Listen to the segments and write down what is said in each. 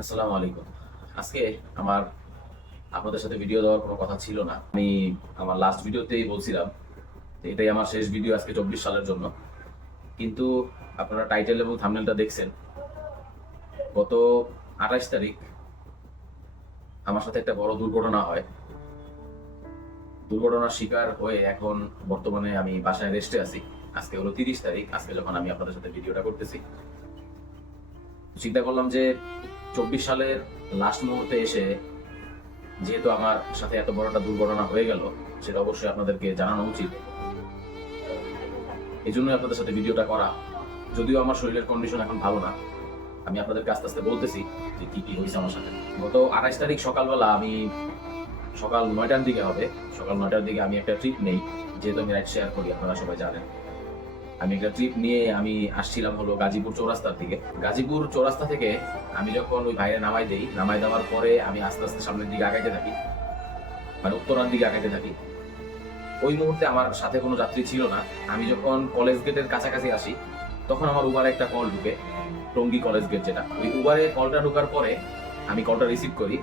আসসালামু আলাইকুম। আজকে আমার আপনাদের সাথে ভিডিও দেওয়ার কোনো কথা ছিল না। আমি আমার লাস্ট ভিডিওতেই বলছিলাম এটাই আমার শেষ ভিডিও আজকে চব্বিশ সালের জন্য। কিন্তু আপনারা টাইটেল এবং থামনেলটা দেখছেন, গত আঠাশ তারিখ আমার সাথে একটা বড় দুর্ঘটনা হয়। দুর্ঘটনার শিকার হয়ে এখন বর্তমানে আমি বাসায় রেস্টে আছি। আজকে হলো তিরিশ তারিখ, আজকে যখন আমি আপনাদের সাথে ভিডিওটা করতেছি। চিন্তা করলাম যে চব্বিশ সালের লাস্ট মুহূর্তে এসে যেহেতু আমার সাথে এত বড় একটা দুর্ঘটনা হয়ে গেল, সেটা অবশ্যই আপনাদেরকে জানানো উচিত। এই জন্যই আপনাদের সাথে ভিডিওটা করা। যদিও আমার শরীরের কন্ডিশন এখন ভালো না, আমি আপনাদেরকে আস্তে আস্তে বলতেছি যে কি কি হয়েছে আমার সাথে। গত আঠাশ তারিখ সকালবেলা আমি সকাল নয়টার দিকে হবে, সকাল নয়টার দিকে আমি একটা ট্রিপ নেই, যেহেতু আমি রাইড শেয়ার করি, আপনারা সবাই জানেন। আমি একটা ট্রিপ নিয়ে আমি আসছিলাম হলো গাজীপুর চৌরাস্তার দিকে। গাজীপুর চৌরাস্তা থেকে আমি যখন ওই ভাইরে নামাই দেই, নামাই দেওয়ার পরে আমি আস্তে আস্তে সামনের দিকে আগাইতে থাকি মানে উত্তরার দিকে আগাইতে থাকি। ওই মুহূর্তে আমার সাথে কোনো যাত্রী ছিল না। আমি যখন কলেজ গেটের কাছাকাছি আসি, তখন আমার উবারে একটা কল ঢুকে, টঙ্গী কলেজ গেট যেটা। ওই উবারে কলটা ঢোকার পরে আমি কলটা রিসিভ করি।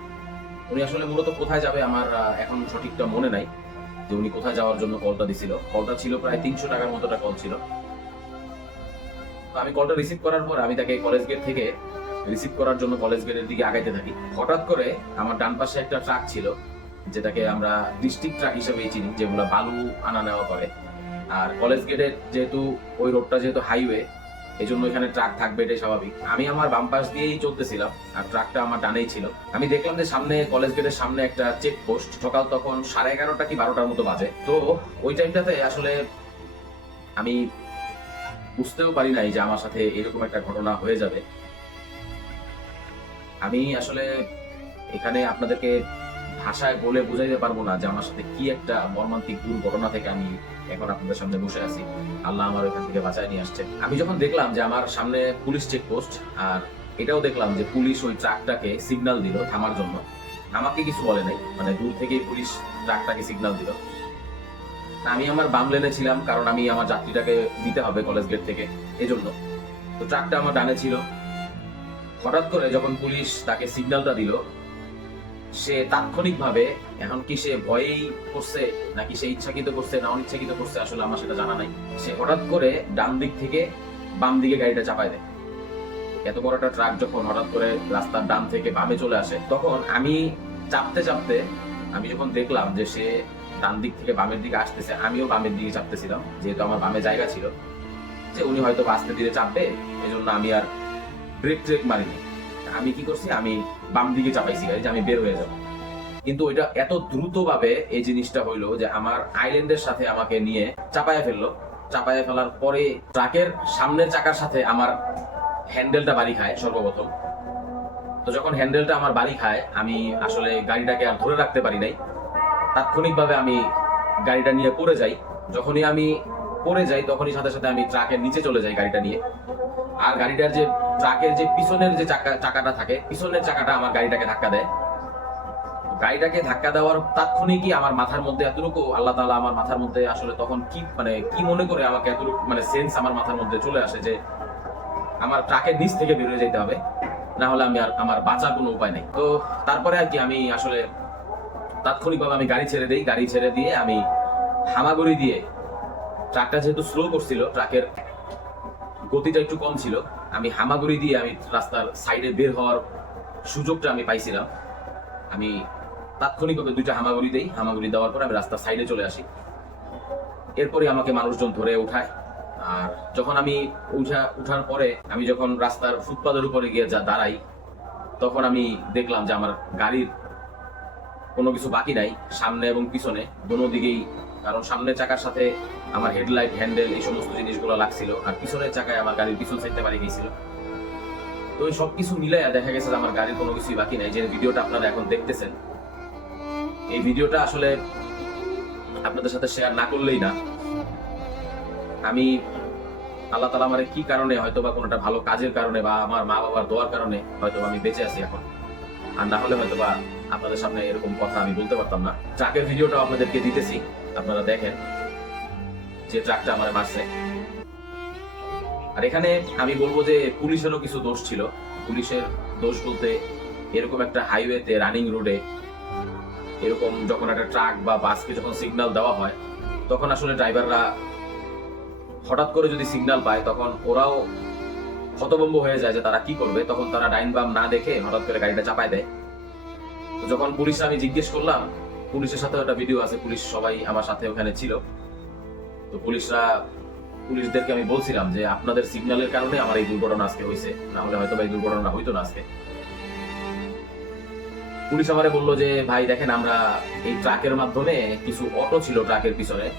উনি আসলে মূলত কোথায় যাবে আমার এখন সঠিকটা মনে নাই যে উনি কোথায় যাওয়ার জন্য কলটা দিছিল। কলটা ছিল প্রায় তিনশো টাকার মতো একটা কল ছিল। তো আমি কলটা রিসিভ করার পর আমি তাকে কলেজ গেট থেকে রিসিভ করার জন্য কলেজ গেটের দিকে আগাইতে থাকি। হঠাৎ করে আমার ডান পাশে একটা ট্রাক ছিল, যেটাকে আমরা ডিস্ট্রিক্ট ট্রাক হিসেবেই চিনি, যেগুলো বালু আনা নেওয়া করে। আর কলেজ গেটের যেহেতু ওই রোডটা যেহেতু হাইওয়ে এই জন্য এখানে ট্রাক থাকবে, এটাই স্বাভাবিক। আমি আমার বাম পাশ দিয়েই চলতেছিলাম, আর ট্রাকটা আমার ডানেই ছিল। আমি দেখলাম যে সামনে কলেজ গেটের সামনে একটা চেক পোস্ট সকাল তখন সাড়ে এগারোটা কি বারোটার মতো বাজে। তো ওই টাইমটাতে আসলে আমি বুঝতেও পারি নাই যে আমার সাথে এরকম একটা ঘটনা হয়ে যাবে। আমি আসলে এখানে আপনাদেরকে ভাষায় বলে বুঝাইতে পারব না যে আমার সাথে কি একটা মর্মান্তিক দুর্ঘটনা থেকে আমি এখন আপনাদের সামনে বসে আছি। আল্লাহ আমার এখান থেকে বাঁচায় নিয়ে আসছে। আমি যখন দেখলাম যে আমার সামনে পুলিশ চেকপোস্ট, আর এটাও দেখলাম যে পুলিশ ওই ট্রাকটাকে সিগন্যাল দিল থামার জন্য, আমাকে কিছু বলে নাই। মানে দূর থেকেই পুলিশ ট্রাকটাকে সিগন্যাল দিল। আমি আমার বাম লেনে ছিলাম, কারণ আমি আমার যাত্রীটাকে দিতে হবে কলেজ গেট থেকে, এজন্য। তো ট্রাকটা আমার ডানে ছিল। হঠাৎ করে যখন পুলিশ তাকে সিগন্যালটা দিল, সে তাৎক্ষণিকভাবে, এখন কি সে ভয়েই করছে, নাকি সে ইচ্ছাকৃত করছে, না অনিচ্ছাকৃত করছে, আসলে আমার সেটা জানা নাই। সে হঠাৎ করে ডান দিক থেকে বাম দিকে গাড়িটা চাপায় দেয়। এত বড় একটা ট্রাক যখন হঠাৎ করে রাস্তার ডান থেকে বামে চলে আসে, তখন আমি চাপতে চাপতে, আমি যখন দেখলাম যে সে ডান দিক থেকে বামের দিকে আসতেছে, আমিও বামের দিকে চাপতেছিলাম, যেহেতু আমার বামে জায়গা ছিল, যে উনি হয়তো আস্তে ধীরে চাপবে এই জন্য আমি আর ব্রেক ট্রেক মারিনি। আমি কি করছি? আমি বাম দিকে চাপাইছি গাড়ি যে আমি বের হয়ে যাব। কিন্তু ওইটা এত দ্রুত ভাবে এই জিনিসটা হইল যে আমার আইল্যান্ডের সাথে আমাকে নিয়ে চাপায়া ফেলল। চাপায়া ফেলার পরে ট্রাকের সামনের চাকার সাথে আমার হ্যান্ডেলটা বাড়ি খায় সর্বপ্রথম। তো যখন হ্যান্ডেলটা আমার বাড়ি খায়, আমি আসলে গাড়িটাকে আর ধরে রাখতে পারি নাই। তাৎক্ষণিকভাবে আমি গাড়িটা নিয়ে পড়ে যাই। যখনই আমি পড়ে যাই, তখনই সাথে সাথে আমি ট্রাকের নিচে চলে যাই গাড়িটা নিয়ে। আর গাড়িটার যে ট্রাকের যে পিছনের যে চাকা চাকাটা থাকে, পিছনের চাকাটা আমার গাড়িটাকে ধাক্কা দেয়। গাড়িটাকে ধাক্কা দেওয়ার তাৎক্ষণিকই আমার মাথার মধ্যে এতটুকু, আল্লাহ তাআলা আমার মাথার মধ্যে আসলে তখন কি মানে কি মনে করে আমাকে এতটুকু মানে সেন্স আমার মাথার মধ্যে চলে আসে যে আমার ট্রাকের নিচ থেকে বেরোয় যেতে হবে। না হলে আমি আর আমার বাঁচার কোনো উপায় নেই। তো তারপরে আর কি আমি আসলে তাৎক্ষণিকভাবে আমি গাড়ি ছেড়ে দিই, গাড়ি ছেড়ে দিয়ে আমি হামাগুড়ি দিয়ে, ট্রাকটা যেহেতু স্লো করছিল, ট্রাকের গতিটা একটু কম ছিল, আমি হামাগুড়ি দিয়ে আমি রাস্তার সাইডে বের হওয়ার সুযোগটা আমি পাইছিলাম। আমি তাৎক্ষণিকভাবে দুইটা হামাগুড়ি দেই, হামাগুড়ি দেওয়ার পর আমি রাস্তার সাইডে চলে আসি। এরপরে আমাকে মানুষজন ধরে উঠায় আর যখন আমি উঠা, উঠার পরে আমি যখন রাস্তার ফুটপাতের উপরে গিয়ে যা দাঁড়াই, তখন আমি দেখলাম যে আমার গাড়ির কোনো কিছু বাকি নাই, সামনে এবং পিছনে, দোনো দিকেই। কারণ সামনের চাকার সাথে আমার হেডলাইট, হ্যান্ডেল এই সমস্ত জিনিসগুলো লাগছিল। আর পিছনের চাকায় আমার গাড়ির পিছন সাইডটা বাড়ি গিয়েছিল। তো এই সবকিছু মিলে দেখা গেছে আমার গাড়ির কোনো কিছুই বাকি নাই। যে ভিডিওটা আপনারা এখন দেখতেছেন, এই ভিডিওটা আসলে আপনাদের সাথে শেয়ার না করলেই না। আমি আল্লাহ তালা আমার কি কারণে হয়তো বা কোনোটা ভালো কাজের কারণে বা আমার মা বাবার দোয়ার কারণে হয়তো আমি বেঁচে আছি এখন। আর না হলে হয়তো বা আপনাদের সামনে এরকম কথা আমি বলতে পারতাম না। ট্রাকের ভিডিওটা আপনাদেরকে দিতেছি, আপনারা দেখেন যে ট্রাকটা আমার মারছে। আর এখানে আমি বলব যে পুলিশেরও কিছু দোষ ছিল। পুলিশের দোষ বলতে এরকম একটা হাইওয়েতে রানিং রোডে এরকম যখন একটা ট্রাক বা বাসকে যখন সিগন্যাল দেওয়া হয়, তখন আসলে ড্রাইভাররা হঠাৎ করে যদি সিগন্যাল পায়, তখন ওরাও হতভম্ব হয়ে যায় যে তারা কি করবে। তখন তারা ডাইন বাম না দেখে হঠাৎ করে গাড়িটা চাপায় দেয়। যখন পুলিশ আমি জিজ্ঞেস করলাম, পুলিশের সাথে একটা ভিডিও আছে, পুলিশ সবাই আমার সাথে ওখানে ছিল। তো পুলিশরা, পুলিশদেরকে আমি বলছিলাম যে আপনাদের সিগন্যালের কারণে আমার এই দুর্ঘটনা আজকে হয়েছে না হলে হয়তো এই দুর্ঘটনা হইতো না আজকে। পুলিশ আমারে বলল যে, ভাই, দেখেন আমরা এই ট্রাকের মাধ্যমে কিছু অটো ছিল ট্রাকের পিছনে।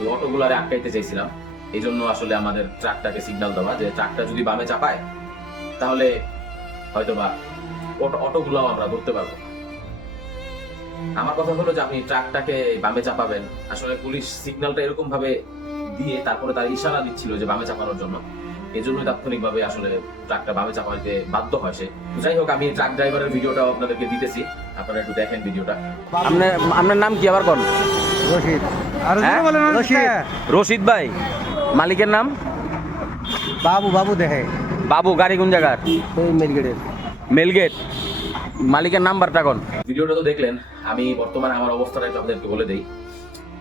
ওই অটোগুলারে আটকাইতে চাইছিলাম। এই জন্য আসলে আমাদের ট্রাকটাকে সিগন্যাল দেওয়া। যে ট্রাকটা যদি বামে চাপায়, তাহলে হয়তো বা অটো- অটোগুলো আমরা ধরতে পারব। আমার কথা হলো যে আপনি ট্রাকটাকে বামে চাপাবেন। আসলে পুলিশ সিগন্যালটা এরকম ভাবে দিয়ে তারপরে তার ইশারা দিচ্ছিল যে বামে চাপানোর জন্য। এই জন্যই তাৎক্ষণিকভাবে আসলে ট্রাকটা বামে চাপাইতে বাধ্য হয় সে। যাই হোক আমি ট্রাক ড্রাইভারের ভিডিওটাও আপনাদেরকে দিতেছি। আপনারা একটু দেখেন ভিডিওটা। আপনার আপনার নাম কি আবার কোন রশিদ। আর হ্যাঁ? বলেন রশিদ। হ্যাঁ। রশিদ ভাই মালিকের নাম? বাবু বাবু দেখে। বাবু গাড়ি কোন জায়গার? ওই মেলগেটের। মেলগেট। মালিকের নাম্বারটা কোন? ভিডিওটা তো দেখলেন, আমি বর্তমানে আমার অবস্থাটা একটু আপনাদেরকে বলে দেই।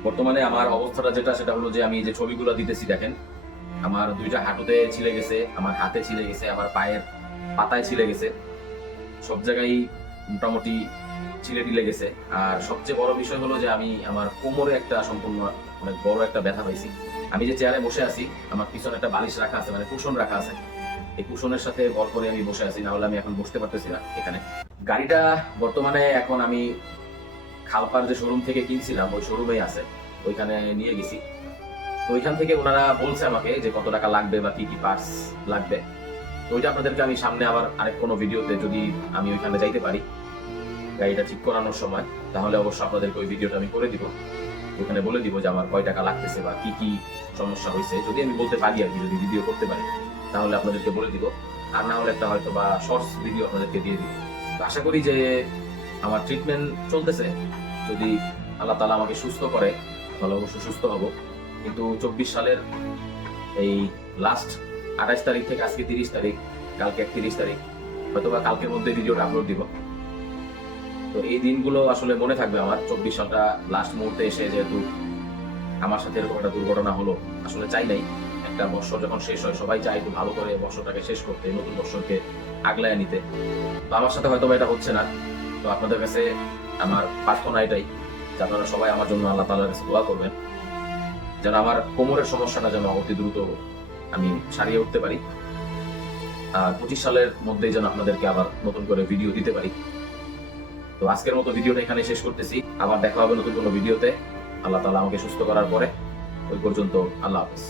বর্তমানে আমার অবস্থাটা যেটা, সেটা হলো যে আমি যে ছবিগুলো দিতেছি, দেখেন, আমার দুইটা হাঁটুতে ছিলে গেছে, আমার হাতে ছিলে গেছে, আমার পায়ের পাতায় ছিলে গেছে, সব জায়গায় মোটামুটি ছিলে টিলে গেছে। আর সবচেয়ে বড় বিষয় হলো যে আমি আমার কোমরে একটা সম্পূর্ণ অনেক বড় একটা ব্যথা পাইছি। আমি যে চেয়ারে বসে আছি, আমার পিছনে একটা বালিশ রাখা আছে মানে কুশন রাখা আছে। এই কুশনের সাথে বল করে আমি বসে আছি না হলে আমি এখন বসতে পারতেছি না এখানে। গাড়িটা বর্তমানে এখন আমি খালপার যে শোরুম থেকে কিনছিলাম, ওই শোরুমেই আছে। ওইখানে নিয়ে গেছি। তো ওইখান থেকে ওনারা বলছে আমাকে যে কত টাকা লাগবে বা কি কি পার্টস লাগবে। তো ওইটা আপনাদেরকে আমি সামনে আবার আরেক কোনো ভিডিওতে যদি আমি ওইখানে যাইতে পারি, গাড়িটা ঠিক করানোর সময়, তাহলে অবশ্য আপনাদেরকে ওই ভিডিওটা আমি করে দিব। ওখানে বলে দিব যে আমার কয় টাকা লাগতেছে বা কি কি সমস্যা হয়েছে যদি আমি বলতে পারি আর কি, যদি ভিডিও করতে পারি, তাহলে আপনাদেরকে বলে দিব। আর না হলে একটা হয়তো বা শর্টস ভিডিও আপনাদেরকে দিয়ে দিব। আশা করি যে আমার ট্রিটমেন্ট চলতেছে। যদি আল্লাহ তালা আমাকে সুস্থ করে, তাহলে অবশ্যই সুস্থ হব। কিন্তু চব্বিশ সালের এই লাস্ট আঠাইশ তারিখ থেকে আজকে তিরিশ তারিখ, কালকে একত্রিশ তারিখ হয়তো বা কালকের মধ্যে ভিডিওটা আপলোড দিব। তো এই দিনগুলো আসলে মনে থাকবে আমার, চব্বিশ সালটা লাস্ট মুহূর্তে এসে যেহেতু আমার সাথে এরকম একটা দুর্ঘটনা হলো, আসলে চাই নাই। একটা বছর যখন শেষ হয়, সবাই চায় একটু ভালো করে বছরটাকে শেষ করতে নতুন বছরকে আগলায় নিতে। তো আমার সাথে হয়তো এটা হচ্ছে না। তো আপনাদের কাছে আমার প্রার্থনা এটাই যে আপনারা সবাই আমার জন্য আল্লাহ তালার কাছে দোয়া করবেন, যেন আমার কোমরের সমস্যাটা যেন অতি দ্রুত আমি সারিয়ে উঠতে পারি। আর পঁচিশ সালের মধ্যেই যেন আপনাদেরকে আবার নতুন করে ভিডিও দিতে পারি। তো আজকের মতো ভিডিওটা এখানে শেষ করতেছি। আবার দেখা হবে নতুন কোনো ভিডিওতে আল্লাহ তালা আমাকে সুস্থ করার পরে। ওই পর্যন্ত আল্লাহ হাফিজ।